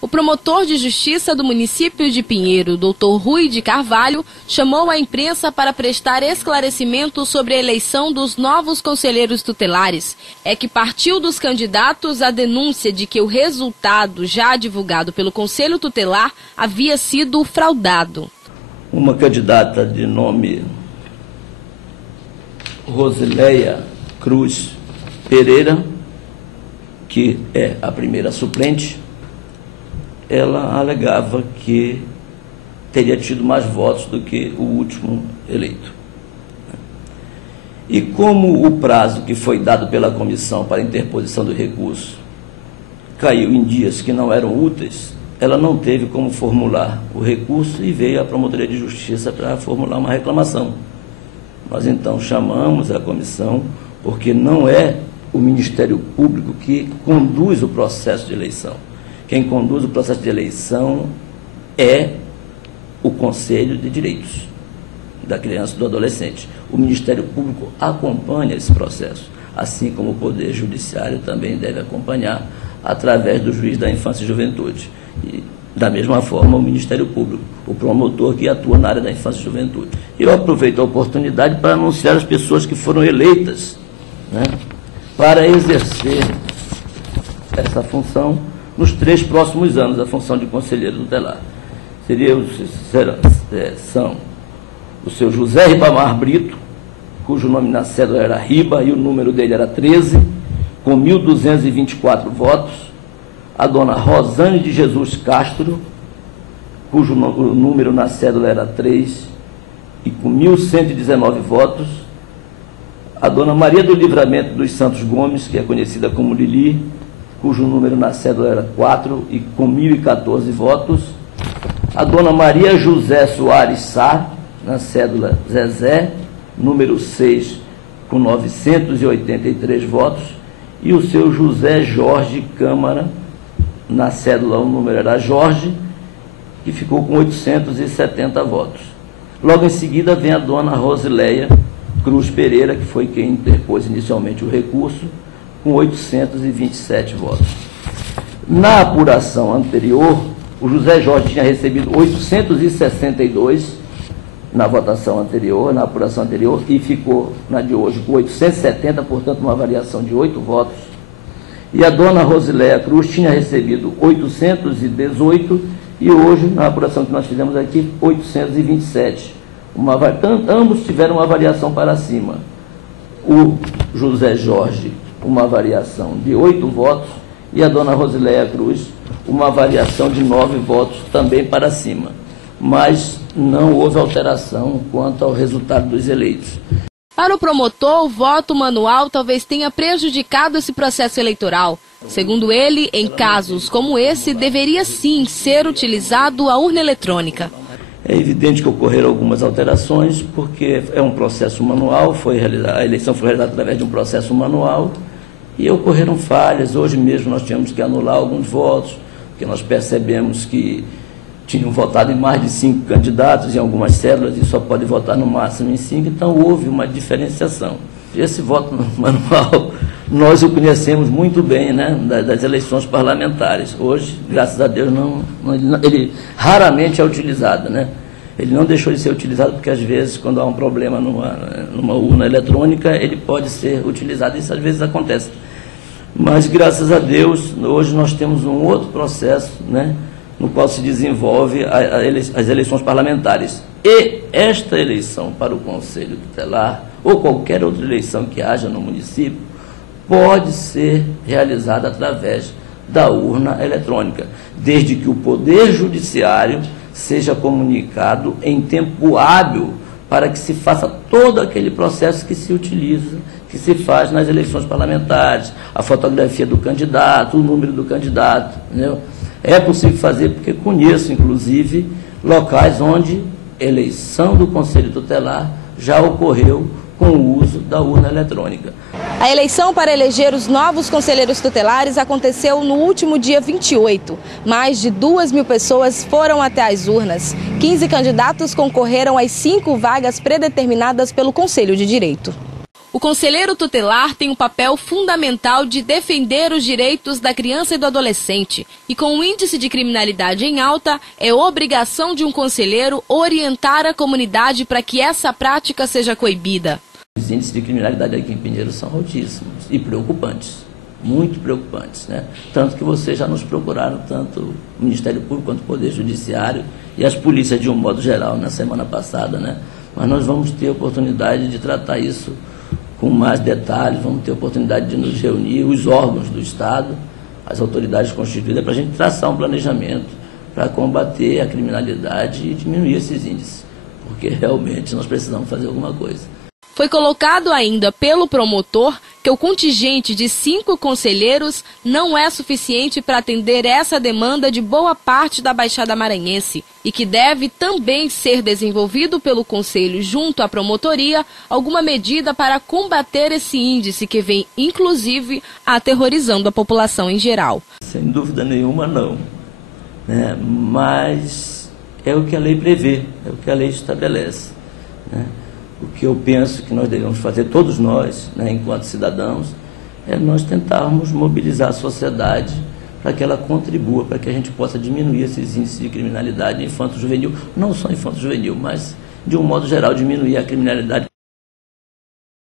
O promotor de justiça do município de Pinheiro, Dr. Rui de Carvalho, chamou a imprensa para prestar esclarecimentos sobre a eleição dos novos conselheiros tutelares. É que partiu dos candidatos a denúncia de que o resultado já divulgado pelo Conselho Tutelar havia sido fraudado. Uma candidata de nome Rosileia Cruz Pereira, que é a primeira suplente, ela alegava que teria tido mais votos do que o último eleito. E como o prazo que foi dado pela comissão para interposição do recurso caiu em dias que não eram úteis, ela não teve como formular o recurso e veio à Promotoria de Justiça para formular uma reclamação. Nós então chamamos a comissão, porque não é o Ministério Público que conduz o processo de eleição. Quem conduz o processo de eleição é o Conselho de Direitos da Criança e do Adolescente. O Ministério Público acompanha esse processo, assim como o Poder Judiciário também deve acompanhar através do Juiz da Infância e Juventude. E, da mesma forma, o Ministério Público, o promotor que atua na área da infância e juventude. Eu aproveito a oportunidade para anunciar as pessoas que foram eleitas, né, para exercer essa função nos 3 próximos anos, a função de conselheiro tutelar. São o seu José Ribamar Brito, cujo nome na cédula era Riba e o número dele era 13, com 1.224 votos. A dona Rosane de Jesus Castro, cujo número na cédula era 3 e com 1.119 votos. A dona Maria do Livramento dos Santos Gomes, que é conhecida como Lili, cujo número na cédula era 4 e com 1.014 votos. A dona Maria José Soares Sá, na cédula Zezé, número 6, com 983 votos. E o seu José Jorge Câmara, na cédula o número era Jorge, que ficou com 870 votos. Logo em seguida vem a dona Rosileia Cruz Pereira, que foi quem interpôs inicialmente o recurso, com 827 votos. Na apuração anterior, o José Jorge tinha recebido 862 na votação anterior, na apuração anterior, e ficou na de hoje com 870, portanto uma variação de 8 votos. E a dona Rosileia Cruz tinha recebido 818 e hoje, na apuração que nós fizemos aqui, 827. Ambos tiveram uma variação para cima. O José Jorge, uma variação de 8 votos, e a dona Rosileia Cruz, uma variação de 9 votos também para cima. Mas não houve alteração quanto ao resultado dos eleitos. Para o promotor, o voto manual talvez tenha prejudicado esse processo eleitoral. Segundo ele, em casos como esse, deveria sim ser utilizado a urna eletrônica. É evidente que ocorreram algumas alterações, porque é um processo manual, a eleição foi realizada através de um processo manual, e ocorreram falhas. Hoje mesmo nós tivemos que anular alguns votos, porque nós percebemos que tinham votado em mais de 5 candidatos em algumas cédulas e só pode votar no máximo em 5, então houve uma diferenciação. Esse voto manual, nós o conhecemos muito bem, né, das eleições parlamentares. Hoje, graças a Deus, ele raramente é utilizado, né? Ele não deixou de ser utilizado porque, às vezes, quando há um problema numa urna eletrônica, ele pode ser utilizado. Isso, às vezes, acontece. Mas, graças a Deus, hoje nós temos um outro processo, né, no qual se desenvolve as eleições parlamentares. E esta eleição para o Conselho Tutelar, ou qualquer outra eleição que haja no município, pode ser realizada através da urna eletrônica, desde que o Poder Judiciário seja comunicado em tempo hábil para que se faça todo aquele processo que se utiliza, que se faz nas eleições parlamentares, a fotografia do candidato, o número do candidato, entendeu? É possível fazer, porque conheço, inclusive, locais onde eleição do Conselho Tutelar já ocorreu com o uso da urna eletrônica. A eleição para eleger os novos conselheiros tutelares aconteceu no último dia 28. Mais de 2.000 pessoas foram até as urnas. 15 candidatos concorreram às 5 vagas predeterminadas pelo Conselho de Direito. O conselheiro tutelar tem um papel fundamental de defender os direitos da criança e do adolescente. E com o índice de criminalidade em alta, é obrigação de um conselheiro orientar a comunidade para que essa prática seja coibida. Os índices de criminalidade aqui em Pinheiros são altíssimos e preocupantes, muito preocupantes, né? Tanto que vocês já nos procuraram, tanto o Ministério Público quanto o Poder Judiciário e as polícias de um modo geral na semana passada, né? Mas nós vamos ter a oportunidade de tratar isso com mais detalhes, vamos ter a oportunidade de nos reunir, os órgãos do Estado, as autoridades constituídas, para a gente traçar um planejamento para combater a criminalidade e diminuir esses índices, porque realmente nós precisamos fazer alguma coisa. Foi colocado ainda pelo promotor que o contingente de 5 conselheiros não é suficiente para atender essa demanda de boa parte da Baixada Maranhense e que deve também ser desenvolvido pelo Conselho junto à promotoria alguma medida para combater esse índice que vem, inclusive, aterrorizando a população em geral. Sem dúvida nenhuma, não. Mas é o que a lei prevê, é o que a lei estabelece, né? O que eu penso que nós devemos fazer, todos nós, né, enquanto cidadãos, é nós tentarmos mobilizar a sociedade para que ela contribua, para que a gente possa diminuir esses índices de criminalidade infanto-juvenil, não só infanto-juvenil, mas de um modo geral diminuir a criminalidade.